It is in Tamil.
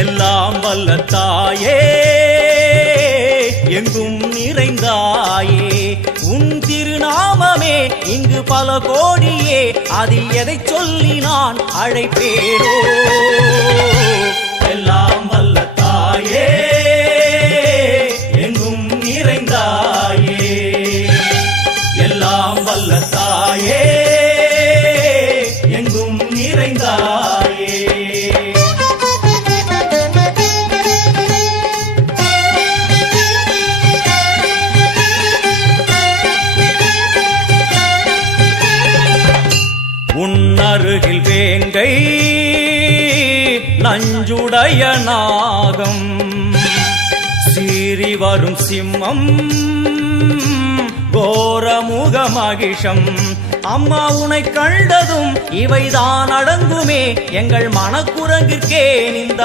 எல்லாம் வல்ல தாயே எங்கும் நிறைந்தாயே உன் திருநாமமே இங்கு பல கோடியே அதில் எதை சொல்லி நான் அழைப்பேனோ எல்லாம் வல்ல தாயே எங்கும் நிறைந்தாயே எல்லாம் வல்ல தாயே எங்கும் நிறைந்தாயே உன்னருகில் வேங்கை நஞ்சுடைய நாகம் சீறி வரும் சிம்மம் கோரமுக மகிஷம் அம்மா உனை கண்டதும் இவைதான் அடங்குமே எங்கள் மனக்குரங்கிற்கே இந்த